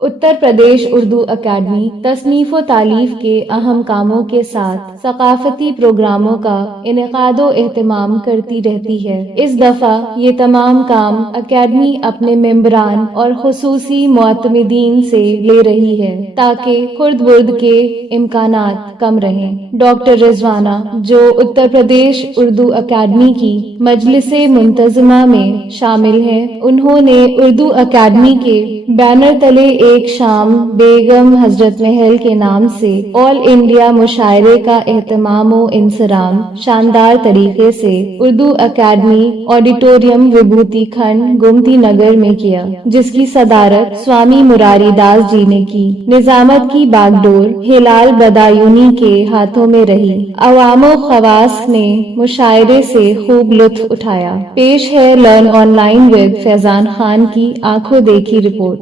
Uttar Pradesh Urdu academy तसनीफ़ व तालीफ के अहम कामों के साथ सकाफती प्रोग्रामों का इनेकादो एहतमाम करती रहती है। इस दफा ये तमाम काम अकेडमी अपने मेंबरान और खुसूसी मुअतमिदीन से ले रही है ताकि खुर्द बुर्द के इम्कानात कम रहें। डॉक्टर रिजवाना, जो उत्तर प्रदेश उर्दू अकेडमी की मजलिसे मुंतज़िमा में शामिल हैं, उन्होंने उर्दू अकेडमी के बैनर तले एक शाम बेगम हजरत महल के नाम से ऑल इंडिया मुशायरे का एहतमाम व इंसराम शानदार तरीके से उर्दू अकेडमी ऑडिटोरियम विभूति खंड गोमती नगर में किया, जिसकी सदारत स्वामी मुरारी दास जी ने की। निजामत की बागडोर हिलाल बदायूनी के हाथों में रही। अवामो खवास ने मुशायरे से खूब लुत्फ उठाया। पेश है learn online with Faizan Khan की आंखों देखी रिपोर्ट।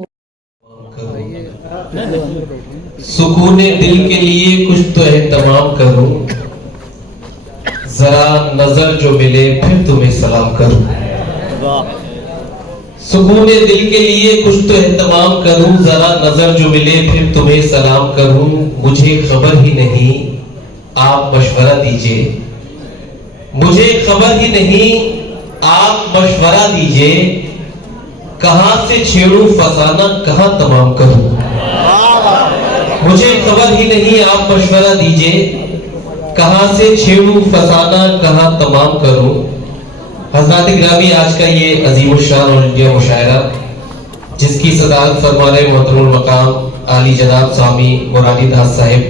सुकूने दिल के लिए कुछ तो एहतमाम करूं, जरा नजर जो मिले फिर तुम्हें सलाम करूं। सुकूने दिल के लिए कुछ तो एहतमाम करूं, जरा नजर जो मिले फिर तुम्हें सलाम करूं। मुझे खबर ही नहीं आप मशवरा दीजिए, मुझे खबर ही नहीं आप मशवरा दीजिए। कहां से छेड़ूं फसाना कहां तमाम करूं। मुझे खबर ही नहीं आप मशवरा दीजिए, कहां से छेड़ूं फसाना कहां तमाम करूं। हज़रात गिरामी, आज का ये अजीमुश्शान ऑल इंडिया मुशायरा, जिसकी सदारत फरमाने मोहतरम मकाम आली जनाब स्वामी मुरारी दास साहिब,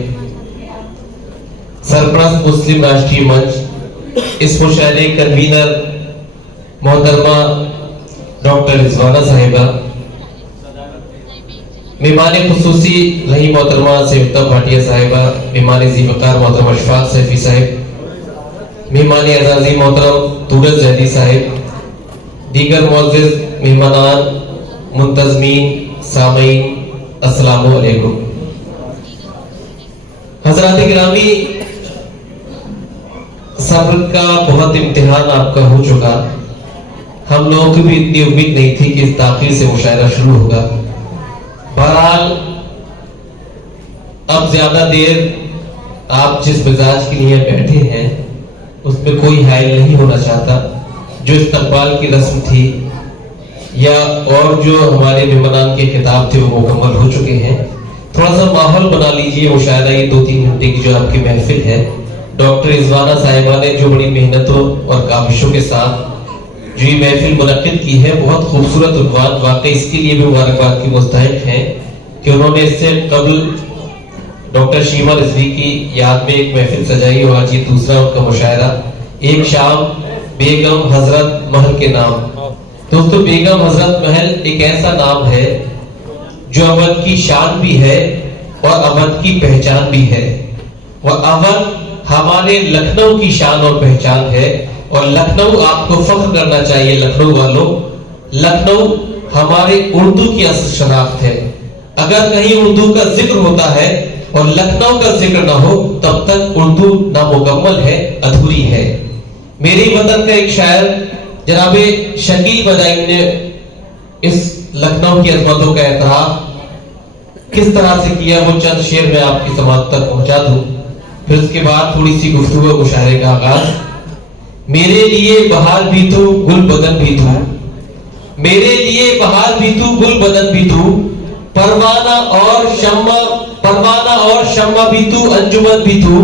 सरपरस्त मुस्लिम राष्ट्रीय मंच, इस मुशायरे कन्वीनर मोहतरमा डॉक्टर रिजवाना साहिबा, मेहमान खुसूसी रही मोहतरमा संयुक्ता भाटिया साहिबा, मेहमान ज़ीवकार मोहतरम अशफाक सैफी साहिब, मेहमान एजाजी मोहतरम तूरत जैदी साहिब, दीगर मुअज़्ज़िज़ मेहमानान, मुंतज़मीन, सामीन, अस्सलामु अलैकुम। हज़रात गिरामी, सब्र का बहुत इम्तिहान आपका हो चुका। हम लोगों की भी इतनी उम्मीद नहीं थी कि इस ताख़ीर से मुशायरा शुरू होगा। बहरहाल अब ज्यादा देर आप जिस मिजाज के लिए बैठे हैं उसमें कोई हाइल नहीं होना चाहता। जो इस्तकबाल की रस्म थी या और जो हमारे मेहमानान के खिताब थे वो मुकम्मल हो चुके हैं। थोड़ा सा माहौल बना लीजिए। मुशायरा ये 2-3 घंटे की जो आपकी महफिल है, डॉक्टर रिजवाना साहिबा ने जो बड़ी मेहनतों और काबिशों के साथ जो ये महफिल मुनक्किद की है, बहुत खूबसूरत उन्वान, वाकई इसके लिए भी मुबारकबाद की मुस्तहिक हैं कि उन्होंने इससे कबल डॉक्टर शीमा रिजवी की याद में एक महफिल सजाई और आज ये दूसरा उनका मुशायरा, एक शाम बेगम हजरत महल के नाम। दोस्तों, बेगम हजरत महल एक ऐसा नाम है जो अवध की शान भी है और अवध की पहचान भी है। वह अवध हमारे लखनऊ की शान और पहचान है और लखनऊ आपको फख्र करना चाहिए। लखनऊ वालों, लखनऊ हमारे उर्दू की असल शनाख्त है। अगर कहीं उर्दू का जिक्र होता है और लखनऊ का जिक्र ना हो तब तक उर्दू नामुकम्मल है, अधूरी है। मेरे वतन का एक शायर जनाबे शकील बदायूं ने इस लखनऊ की अजमतों का एतराफ किस तरह से किया, वो चंद शेर मैं आपकी समात तक पहुंचा दूं, फिर उसके बाद थोड़ी सी गुफ्तगू मुशायरे का आगाज। मेरे लिए बहार भी तू, गुल बदन भी तू, मेरे लिए बहार भी तू, गुल बदन भी तू, परवाना और शम्मा भी तू, अंजुमन भी तू,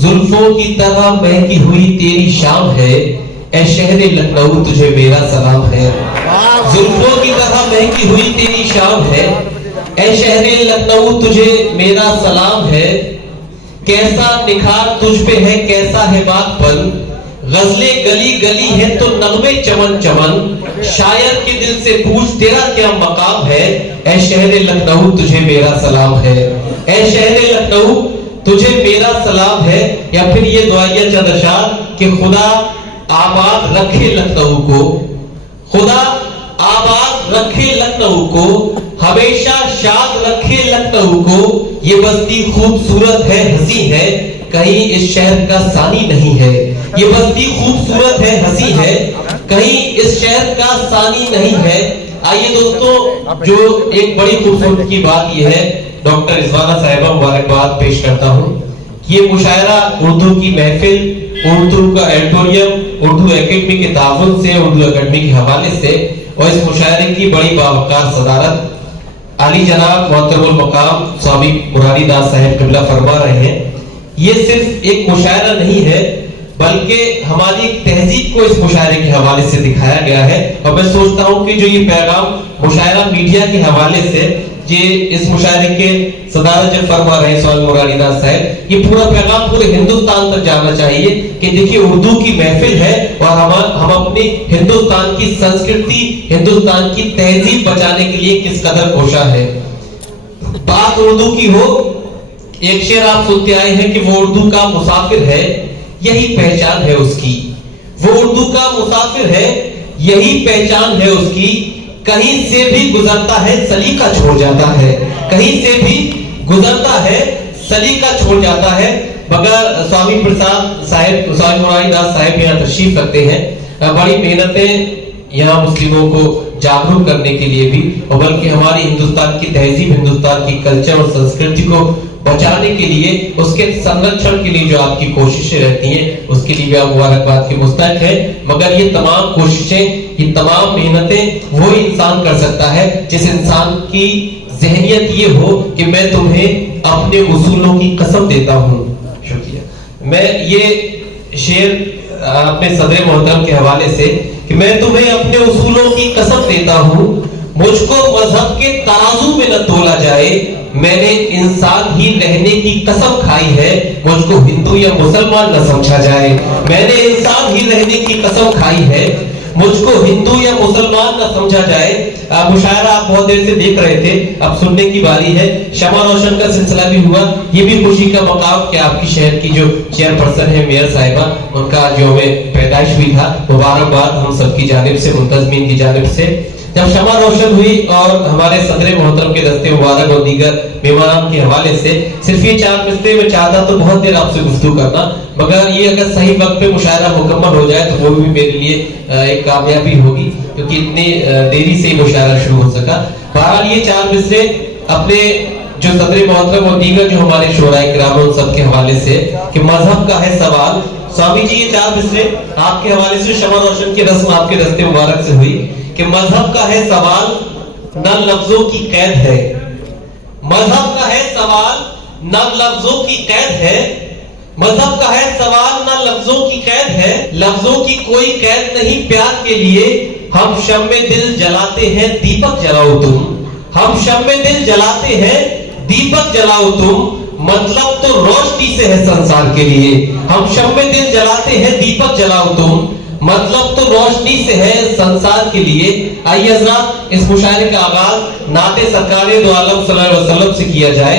जुल्फों की तरह महकी हुई तेरी शाम है, ऐ शहरे लखनऊ तुझे मेरा सलाम है। जुल्फों की तरह महकी हुई तेरी शाम है, ऐ शहरे लखनऊ तुझे मेरा सलाम है। कैसा निखार तुझ पे है, कैसा है बागपन, गजले गली गली है तो नगमे चमन चमन, शायर के दिल से पूछ तेरा क्या मकाम है, ऐ शहरे लखनऊ तुझे मेरा सलाम है, ऐ शहरे लखनऊ तुझे मेरा सलाम है। या फिर ये दुआया चंद अशार कि खुदा आबाद रखे लखनऊ को, खुदा आबाद रखे लखनऊ को, हमेशा शाद रखे लखनऊ को। ये बस्ती खूबसूरत है, हंसी है, कहीं इस शहर का सानी नहीं है। ये बस्ती खूबसूरत है, हंसी है, कहीं इस शहर का सानी नहीं है। आइए दोस्तों, जो एक बड़ी खूबसूरत की बात यह है, डॉक्टर रिजवाना साहिबा मुबारकबाद पेश करता हूँ कि ये मुशायरा उर्दू की महफिल, उर्दू का एडिटोरियम, उर्दू एकेडमी के ताउन से, उर्दू एकेडमी के हवाले से, और इस मुशायरे की बड़ी बावकार सदारत आली जनाब मोहतरमुल मकाम स्वामी मुरारी दास साहब किबला फरमा रहे हैं। ये सिर्फ एक मुशायरा नहीं है, बल्कि हमारी तहजीब को इस मुशायरे के हवाले से दिखाया गया है। और मैं सोचता हूं कि जो ये पैगाम मुशायरा मीडिया के हवाले से जे इस मुशायरे के सदारत जो फरमा रहे हैं स्वामी मुरारी दास साहब, ये पूरा पैगाम पूरे हिंदुस्तान तक जाना चाहिए कि देखिए उर्दू की महफिल है और हम अपनी हिंदुस्तान की संस्कृति, हिंदुस्तान की तहजीब बचाने के लिए किस कदर कोशा है। बात उर्दू की हो, एक शेर आप सुनते आए हैं कि वो उर्दू का मुसाफिर है, यही पहचान है उसकी। वो उर्दू का मुसाफिर है, यही पहचान है उसकी। कहीं से भी गुजरता है सलीका छोड़ जाता है, कहीं से भी गुजरता है सलीका छोड़ जाता है। मगर स्वामी प्रसाद साहब, स्वामी मुरारी दास साहब यहाँ तशरीफ रखते हैं, बड़ी मेहनतें यहाँ मुस्लिमों को जागरूक करने के लिए भी, और बल्कि हमारी हिंदुस्तान की तहजीब, हिंदुस्तान की कल्चर और संस्कृति को बचाने के लिए, उसके संरक्षण के लिए जो आपकी कोशिशें रहती हैं, उसके लिए भी आप मुबारकबाद के मुस्तहक हैं। मगर ये तमाम कोशिशें, ये तमाम मेहनतें वो इंसान कर सकता है जिस इंसान की ज़हनियत ये हो कि मैं तुम्हें अपने उसूलों की कसम देता हूँ। शुक्रिया। मैं ये शेर अपने सदर मोहतरम के हवाले से कि मैं तुम्हें अपने उसूलों की कसम देता हूँ, मुझको मजहब के तराजू में न तोला जाए, मैंने इंसान ही रहने की कसम खाई है, मुझको हिंदू या मुसलमान न समझा जाए। मैंने इंसान ही रहने की कसम खाई है, मुझको हिंदू या मुसलमान न समझा जाए। मुशायरा आप बहुत देर से देख रहे थे, अब सुनने की बारी है। शमा रोशन का सिलसिला भी हुआ, ये भी खुशी का मकाम कि आपकी शहर की जो चेयरपर्सन है मेयर साहिबा, उनका जो पैदाइश हुई था, मुबारकबाद हम सबकी जानिब से, मुंतजमीन की जानिब से। जब शमा रोशन हुई और हमारे सदर मोहतरम के दस्ते मुबारक और दीगर मेहमानान के हवाले से सिर्फ ये 4 मिसरे में चाहता तो बहुत देर आपसे गुफ्तगू करना, मगर ये अगर सही वक्त पे मुशायरा मुकम्मल हो जाए तो वो भी मेरे लिए एक कामयाबी होगी, क्योंकि इतनी देरी से मुशायरा शुरू हो सका। बहरहाल ये 4 मिसरे अपने जो सदर मोहतरम और दीगर जो हमारे शोराए किराम उन सब के हवाले से कि मजहब का है सवाल। स्वामी जी ये 4 मिसरे आपके हवाले से, शमा रोशन की रस्म आपके दस्ते मुबारक से हुई कि मजहब का है सवाल न लफ्जों की कैद है, मजहब का है सवाल न लफ्जों की कैद है, मजहब का है सवाल न लफ्जों की कैद है, लफ्जों की कोई कैद नहीं प्यार के लिए, हम शम्मे दिल जलाते हैं दीपक जलाओ तुम, हम शम्मे दिल जलाते हैं दीपक जलाओ तुम, मतलब तो रोशनी से है संसार के लिए, हम शम्मे दिल जलाते हैं दीपक जलाओ तुम, मतलब तो रोशनी से है संसार के लिए। आइए हज़रात इस मुशायरे का आगाज नाते सरकारे दो आलम सल्लल्लाहु अलैहि वसल्लम से किया जाए।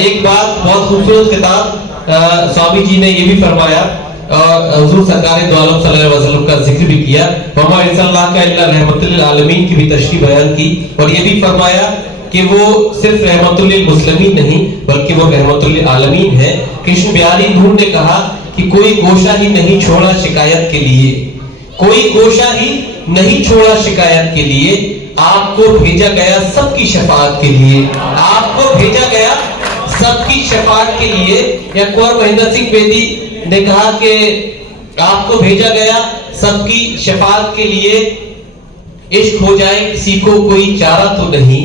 एक बात बहुत खूबसूरत किताब स्वामी जी ने ये भी फरमाया और हुजूर सरकारे दो आलम सल्लल्लाहु अलैहि वसल्लम का जिक्र भी किया, वमा अरसलनाका का इल्ला रहमतुल लिल आलमीन की भी तशरीह बयान की, और ये भी फरमाया कि वो सिर्फ रहमतुल लिल मुस्लिमीन नहीं बल्कि वो रहमतुल लिल आलमीन है। कृष्ण बिहारी नूर ने कहा कि कोई गोशा ही नहीं छोड़ा शिकायत के लिए, कोई गोशा ही नहीं छोड़ा शिकायत के लिए, आपको भेजा गया सबकी शफाअत के लिए, आपको भेजा गया सबकी शफाअत के लिए। या कुंवर महेंद्र सिंह बेदी ने कहा कि आपको भेजा गया सबकी शफाअत के लिए, इश्क हो जाए किसी को कोई चारा तो नहीं,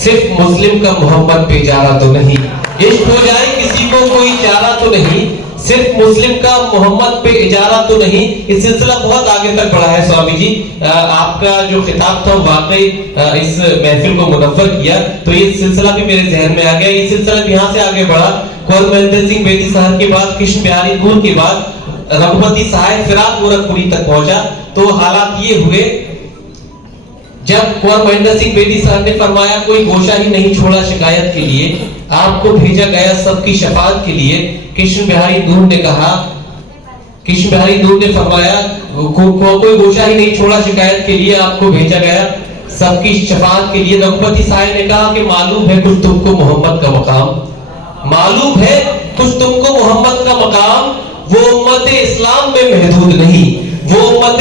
सिर्फ मुस्लिम का मोहम्मद पे चारा तो नहीं, इश्क हो जाए किसी को कोई चारा तो नहीं, सिर्फ मुस्लिम का मोहम्मद पे इजारा तो नहीं। ये सिलसिला बहुत आगे तक बढ़ा है स्वामी जी, आपका जो खिताब था वाकई इस महफिल को मुनव्वर किया, तो ये सिलसिला भी मेरे जहन में आ गया। ये सिलसिला भी यहाँ से आगे बढ़ा, कुंवर महेंद्र सिंह बेदी साहब के बाद कृष्ण बिहारी नूर के बाद रघुपति साहब फिराक गोरखपुरी तक पहुंचा। तो हालात ये हुए जब कुंवर महेंद्र सिंह बेदी साहब ने फरमाया कोई गोशा ही नहीं छोड़ा शिकायत के लिए, आपको भेजा गया सबकी शफाअत के लिए। कृष्ण बिहारी नूर ने कहा, कृष्ण बिहारी नूर ने फरमाया कोई गोशा ही नहीं छोड़ा शिकायत के लिए, आपको भेजा गया सबकी शफाअत के लिए। रघुपति साहब ने कहा कि मालूम है कुछ तुमको मोहम्मद का मकाम, मालूम है कुछ तुमको मोहम्मद का मकाम, वो उम्मत इस्लाम में महदूद नहीं, वो उम्मत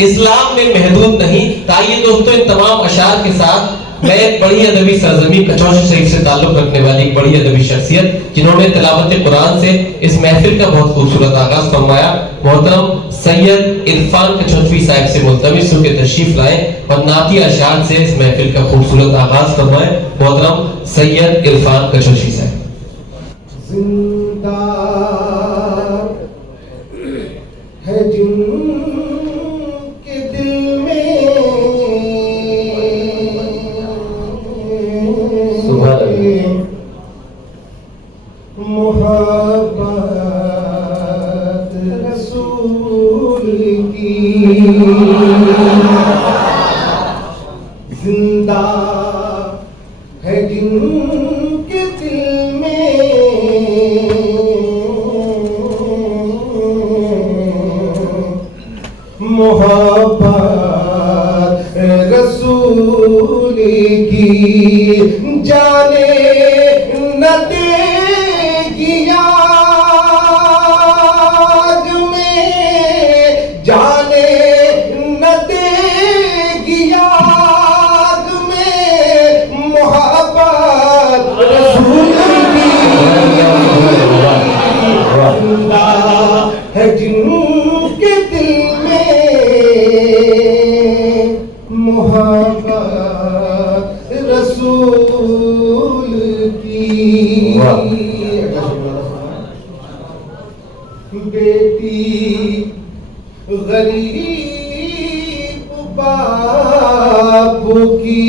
इस्लाम में महदूद नहीं। ताइए दोस्तों, इन तमाम अशार के साथ मैं एक बड़ी अदबी सरजमी कचौशी शरीफ से ताल्लुक रखने वाली एक बड़ी अदबी शख्सियत जिन्होंने तिलावत कुरान से इस महफिल का बहुत खूबसूरत आगाज फरमाया, मोहतरम सैयद इरफान कचौशी साहब से मुल्तमिस होकर तशरीफ लाए और नाती अशार से इस महफिल का खूबसूरत आगाज फरमाए। मोहतरम सैयद इरफान कचौशी साहब। जिंदा है जिनके दिल में मोहब्बत रसूल की, जिंदा है जिनके दिल में मोहब्बत रसूल की, जाने न देगी आग में, जाने न देगी आग में मोहब्बत रसूल की, जिंदा है जिनके दिल में मोहब्बत रसूल की। बेटी गरीब बापू की,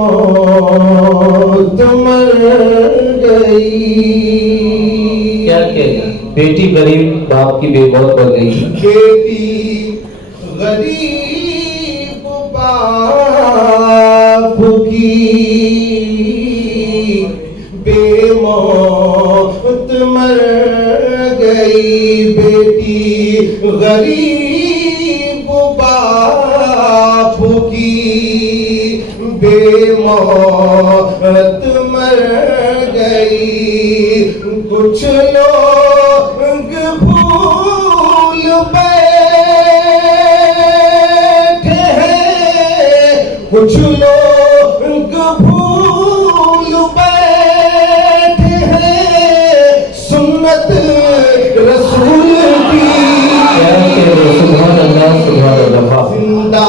बेमौत मर गई। क्या कहना, बेटी गरीब बाप की बेमौत मर गई। बेटी गरीब बाप की बेमौत मर गई, बेटी गरीब बाप की बेमौत मर गई। कुछ लोग भूल बैठे हैं, कुछ लोग भूल बैठे हैं सुन्नत रसूल की। जिंदा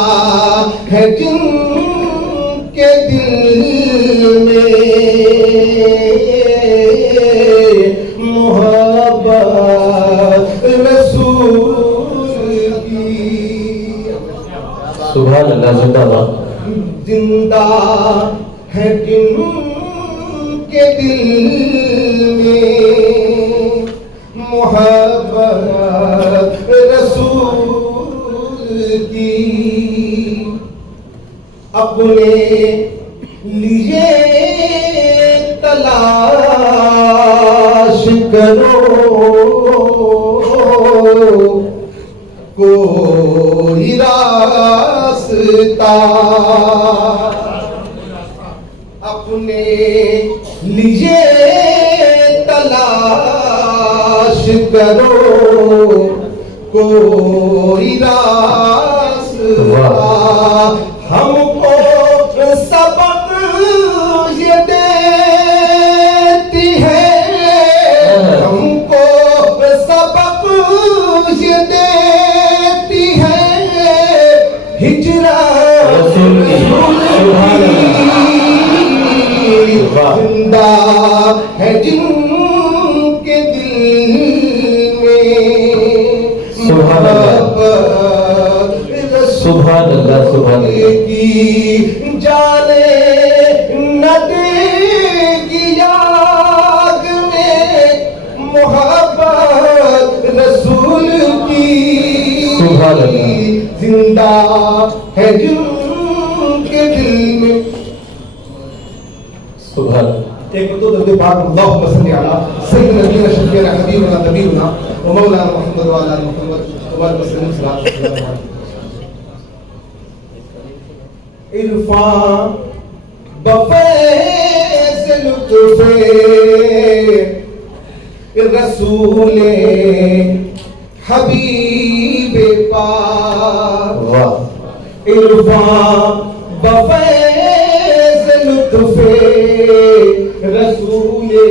है जिनके दिल में मोहब्बत रसूल की। सुभान अल्लाह, जिंदाबाद। जिंदा है जिनके दिल में मोहब्बत रसूल की। अपने लिए तलाश करो कोई रास्ता, अपने लिए तलाश करो कोई रास्ता। हमको सबक ये देती है, हमको सबक ये देती है हिजरत रसूल की। जिंदा है जिनके दिल में मोहब्बत सुभान अल्लाह, सुभान अल्लाह की, जाने न देगी आग में मोहब्बत रसूल की। सुभान अल्लाह। जिंदा है जिनके दिल में। सुभान। एक तो दर्द पाक अल्लाहुम्मा सल्ली अला सय्यिदना नबीना शफीना हबीबना नबीना व मौलाना मुहम्मद व अला मुहम्मद व वसल्लम सल्लल्लाहु अलैहि वसल्लम। इरफान बफे से लुत्फे रसूले हबीबे पाक इरफान बफैज़ लुत्फ़े रसूले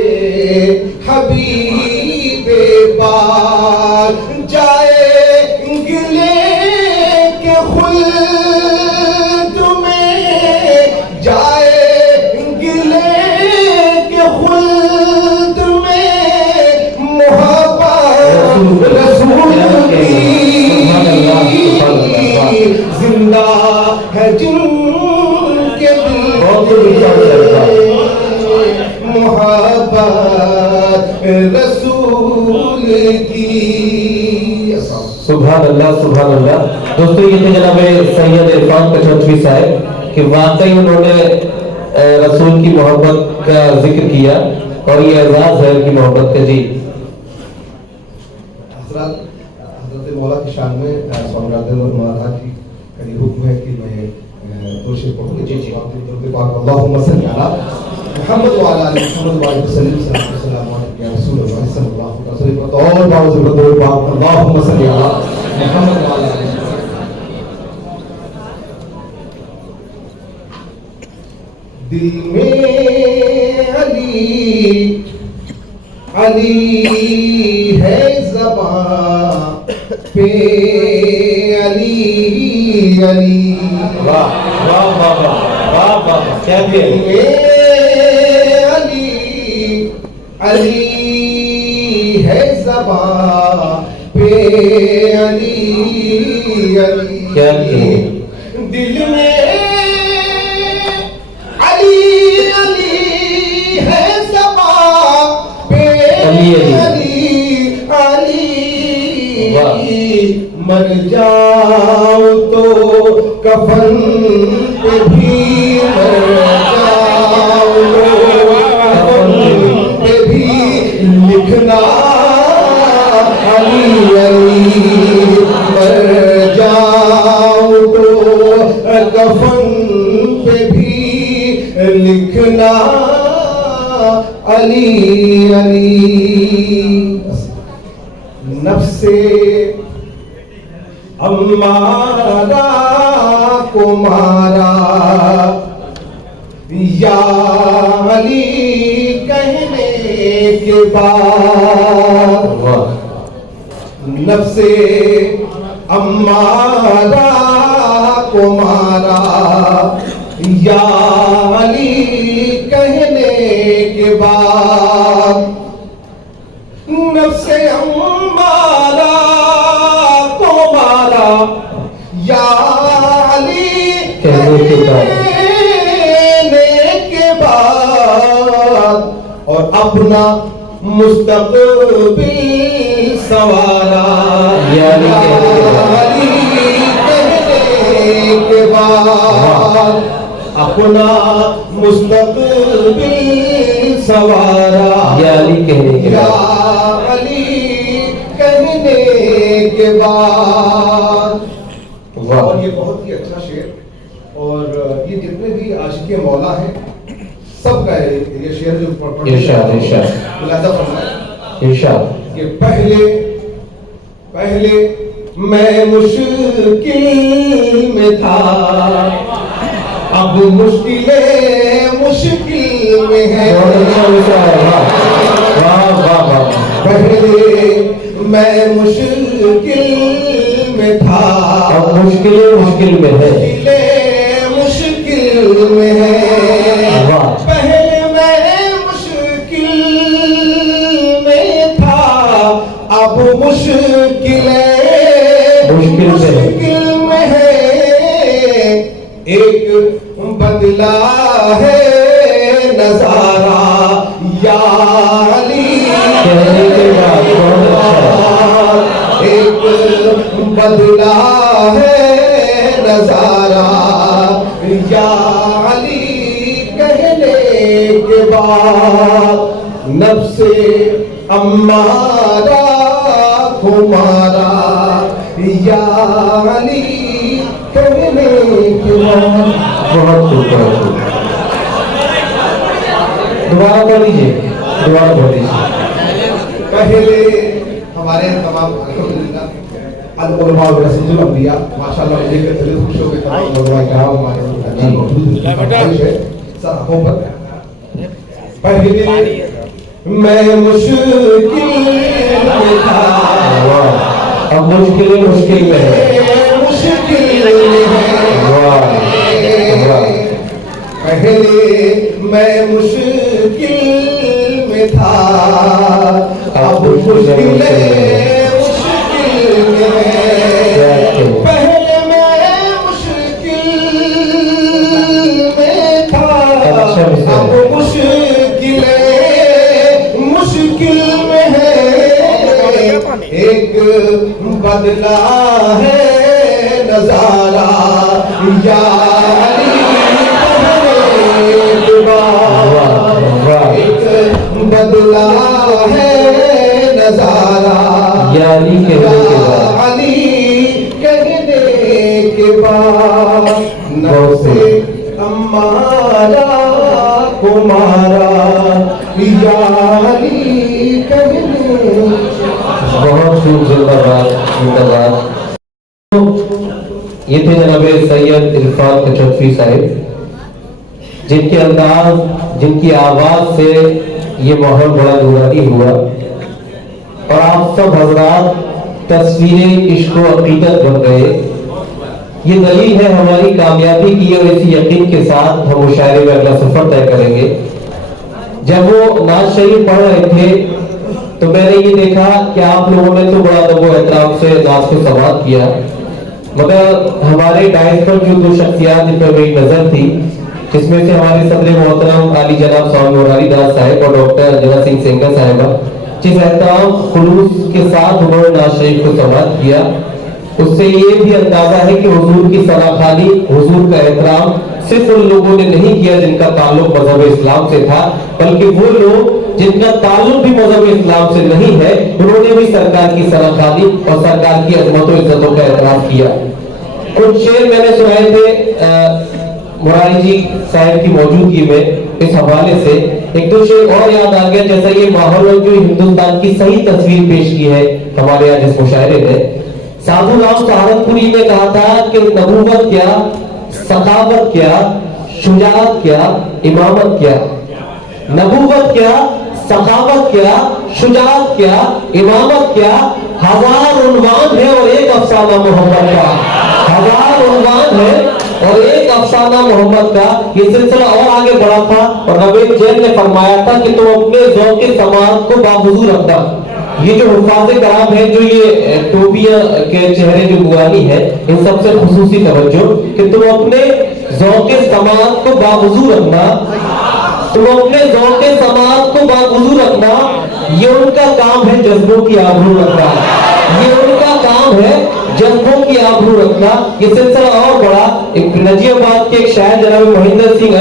हबीबे पाक जाएंगे लेके खुल्द में जाएंगे लेके खुल्द में मोहब्बत रसूल की जिंदा है जिनके दिल मोहब्बत रसूल की। सुभान अल्लाह सुभान अल्लाह। दोस्तों ये थे जनाब सैयद इरफान कचौथवी साहब कि वाकई उन्होंने रसूल की मोहब्बत का जिक्र किया और ये एजाज है उनकी मोहब्बत का। जी हज़रत मौला की शान में स्वामी महाराज जी का ये हुक्म है कि मैं दो शेर पढ़ूंगा। जी जी अल्लाहुम्मा सल्ली अला मुहम्मद व अला आलि मुहम्मद व अलैहि सल्लम या रसूल अल्लाह सल्लल्लाहु अलैहि वसल्लम। और बात से बदल बात अल्लाहुम्मा सल्ली अला मुहम्मद व अला आलि। दिल में अली अली है ज़बां पे अली अली। वाह वाह वाह वाह वाह क्या दिल में अली अली है ज़बां पे अली अली। क्या दिल में अली अली है ज़बां पे अली अली मर जाओ तो कफन पे भी मर जाओ कफन पे भी लिखना अली अली। मर जाओ तो कफन पे भी लिखना अली अली। नफ्से अम्मारा को मारा या अली कहने के बाद। नफ्से अम्मारा को मारा या अली कहने के बाद। नफ्से अम्मारा को मारा या अली कहने के बाद और अपना मुस्तक़बिल सवारा या अली कहने के बाद। अपना मुस्तक़बिल सवारा या अली कहने के बाद। अली कहने के बाद। और ये बहुत ही अच्छा शेर और ये जितने भी आशिक़े मौला हैं सबका ये शेर जो इरशाद इरशाद इरशाद कि पहले मैं मुश्किल में था अब मुश्किलें मुश्किल में है। पहले मैं मुश्किल में था अब मुश्किलें मुश्किल में है। मुश्किल में है। पहले मैं मुश्किल में था अब मुश्किलें मुश्किल में है। एक बदला है नजारा या अली कहने के बाद एक बदला है नजारा या अली कहने के बाद। नफ्से अम्मारा खुमारा या अली कहने के बाद। बहुत खूब दोबारा बोल लीजिए दोबारा बोल लीजिए। पहले हमारे तमाम अल्लामा व रसूलुल अंबिया माशाअल्लाह मुझे के दिल खुश हो गए तमाम उलमा किराम हमारे अंदर मौजूद हैं सर आंखों पर पहले मैं मुश्किल में था अब मुश्किल में है मुश्किल में है पहले मैं मुश्किल में था अब मुश्किल में पहले मैं मुश्किल में था अब मुश्किल में है एक बदला है नजारा यारी एक बदला है नजारा यारी कहने के बाद नौसे हमारा कुमारा यारी कहने बहुत खूब जिंदाबाद। ये थे जनाब सैयद इरफान कचौफी साहिब, जिनकी आवाज से ये माहौल बड़ा नूरानी हुआ और आप सब हजरात तस्वीरें इश्क व अकीदत बन गए। ये दलील है हमारी कामयाबी की और इसी यकीन के साथ हम मुशायरे में अगला सफर तय करेंगे। जब वो नाज शरीफ पढ़ रहे थे तो मैंने ये देखा कि आप लोगों ने तो बड़ा दबो एहतराम से नाज को समाप्त किया, मगर हमारे डायस पर जो दो शख्सियात जिन पर मेरी नजर थी, जिसमें से हमारे सदर मोहतरम आली जनाब स्वामी मुरारी दास साहब और डॉक्टर अंजना सिंह सेंगर साहिबा, जिस एहतराम खुलूस के साथ उन्होंने नाज शरीफ को समाप्त किया, उससे ये भी अंदाजा है कि हुजूर की सलाखानी, हुजूर का एहतराम सिर्फ उन लोगों ने नहीं किया जिनका ताल्लुक मजहब इस्लाम से था, बल्कि वो लोग जिनका ताल्लुक भी मजहब इस्लाम से नहीं है, उन्होंने भी सरकार की सलाखानी और सरकार की अजमतों इज्जतों का एहतराम किया। कुछ शेर मैंने सुनाए थे मुरारी जी साहब की मौजूदगी में, इस हवाले से एक दो शेर और याद आ गया। जैसा ये माहौल जो हिंदुस्तान की सही तस्वीर पेश की है हमारे यहाँ जिस मुशायरे में, साधु राम सहारनपुरी ने कहा था कि नबूवत क्या, सखावत क्या, शुजाअत क्या, इमामत क्या। नबूवत क्या, सखावत क्या, शुजाअत क्या, इमामत क्या, हजार उन्वान है और एक अफसाना मोहम्मद का। हजार उन्वान है और एक अफसाना मोहम्मद का। ये सिलसिला और आगे बढ़ा था और नवेद जैन ने फरमाया था कि तुम अपने ज़ौक़ समाअत को बावजूद रखना। ये जो हुफ़ाज़े कराम है, जो ये टोपियां के चेहरे जो बुआनी है, इन सबसे खुसूसी तवज्जो कि तुम अपने ज़ौक़ समाअत को बावजूद रखना, तुम अपने ज़ौक़ समाअत को बावजूद रखना। ये उनका काम है जज्बों की आबरू रखना, ये उनका काम है जज्बों की आबरू रखना। ये सिलसिला और बड़ा। एक नजीबाबाद के एक शायर जनाब महेंद्र सिंह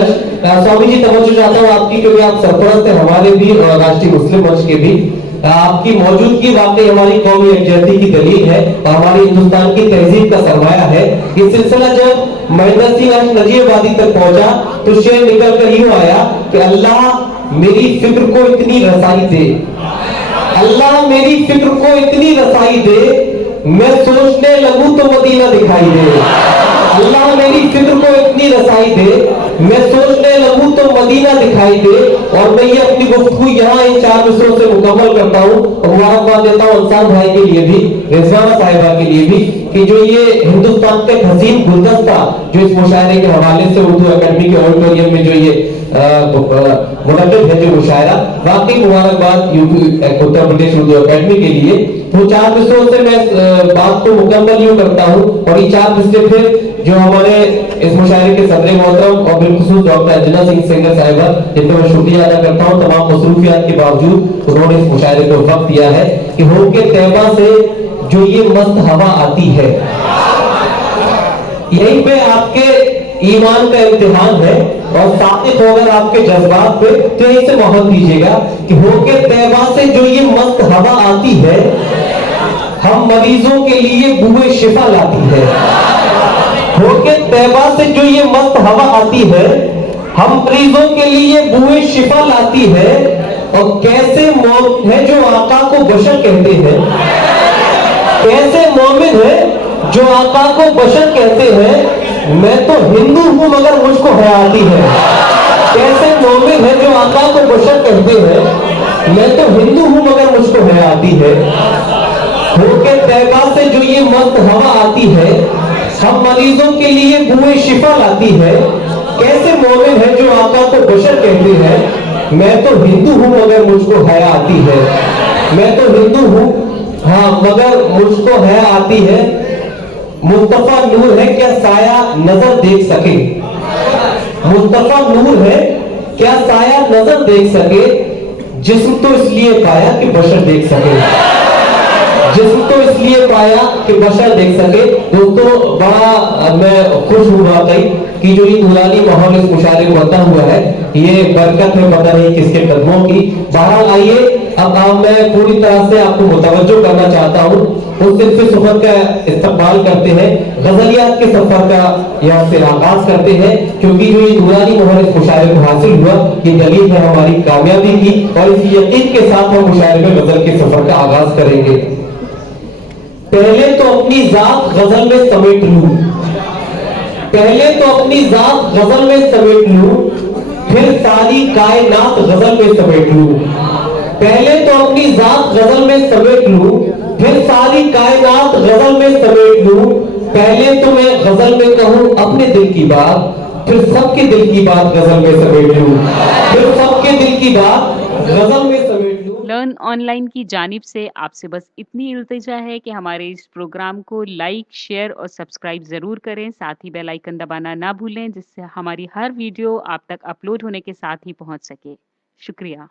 स्वामी जी, तवज्जो चाहता हूँ आपकी, क्योंकि आप सरपरस्त हैं हमारे भी और राष्ट्रीय मुस्लिम मंच के भी। आपकी मौजूदगी वाकई हमारी कौमी यकजहती की दलील है और हमारी हिंदुस्तान की तहजीब का सरमाया है। ये सिलसिला जब महेंद्र सिंह नजीबाबादी तक पहुंचा तो शेर निकल कर यूं आया कि अल्लाह मेरी फिक्र को इतनी रसाई दे, अल्लाह मेरी फिक्र को इतनी रसाई दे, मैं सोचने लगूं तो मदीना दिखाई दे। अल्लाह मेरी फिक्र को इतनी रसाई दे, मैं सोचने लगूं तो मदीना दिखाई दे। और मैं ये अपनी गुफ्तगू यहाँ इन 4 मिसरों से मुकम्मल करता हूँ और मुबारकबाद देता हूँ अंसार भाई के लिए भी, रिजवाना साहिबा के लिए भी, कि जो ये हिंदुस्तान का एक हसीन गुलदस्ता जो इस मुशायरे के हवाले से उर्दू अकेडमी के ऑडिटोरियम में जो ये मुनक़िद है जो मुशायरा, वाकई मुबारकबाद यूपी उत्तर प्रदेश उर्दू अकेडमी के लिए। तो 4 मिसरों से मैं बात को मुकम्मल यूं करता हूँ और ये 4 मिसरे फिर जो हमारे इस मुशायरे के सदर मोहतरम और बिलखुसूस डॉक्टर अंजना सिंह सेंगर साहिबा, जिनका मैं शुक्रिया अदा करता हूँ, तमाम मसरूफियात के बावजूद उन्होंने इस मुशायरे को वक्त दिया है कि हो के तैबा से जो ये मस्त हवा आती है, यहीं पे आपके ईमान का इम्तिहान है और साबित होकर आपके जज्बात पे, तो यहीं से मोहब्बत दीजिएगा कि होके तैबा से जो ये मस्त हवा आती है, हम मरीजों के लिए बुए शिफा लाती है। होके तैबा से जो ये मस्त हवा आती है, हम मरीजों के लिए बुए शिफा लाती है। और कैसे मोमिन है जो आका को बशर कहते हैं, कैसे मोमिन है जो आका को बशर कहते हैं, मैं तो हिंदू हूं मगर मुझको हया आती है। कैसे मोमिन है जो आका को बशर कहते हैं, मैं तो हिंदू हूं मगर मुझको हया आती है। होके तैबा से जो ये मस्त हवा आती है, हम मरीजों के लिए बुए शिफा लाती है। कैसे मोमिन है जो आका को बशर कहते हैं, मैं तो हिंदू हूं मगर मुझको हया आती है। मैं तो हिंदू हूं हाँ मगर मुझको हया आती है। मुस्तफा नूर है क्या साया नजर देख सके, मुस्तफा नूर है क्या साया नजर देख सके। जिस्म तो इसलिए पाया कि बशर देख सके, जिस्म तो इसलिए पाया कि बशर देख सके। दोस्तों बड़ा मैं खुश हूँ वाकई कि जो ये नूरानी माहौल इस मुशायरे को बता हुआ है, ये बरकत है पता नहीं किसके कदमों की। बहरहाल आइए अब मैं पूरी तरह से आपको मुतवज्जो करना चाहता हूँ उस सिलसिले सफर का इस्तकबाल करते हैं, गजलियात के सफर का यहाँ से आगाज करते हैं, क्योंकि जो ये नूरानी माहौल इस मुशायरे को हासिल हुआ ये दलील है हमारी कामयाबी की। और इस यकीन के साथ हम मुशायरे में गजल के सफर का आगाज करेंगे। पहले तो अपनी जात गजल में समेट लूं, पहले तो अपनी जात गजल में समेट लूं, फिर सारी कायनात गजल में समेट लूं। पहले तो अपनी जात गजल में समेट लूं, फिर सारी कायनात गजल में समेट लूं। पहले तो मैं गजल में कहूं अपने दिल की बात, फिर सबके दिल की बात गजल में समेट लूं, फिर सबके दिल की बात गजल में समेट लूं। लर्न ऑनलाइन की जानिब से आपसे बस इतनी इल्तिजा है कि हमारे इस प्रोग्राम को लाइक, शेयर और सब्सक्राइब ज़रूर करें। साथ ही बेल आइकन दबाना ना भूलें जिससे हमारी हर वीडियो आप तक अपलोड होने के साथ ही पहुंच सके। शुक्रिया।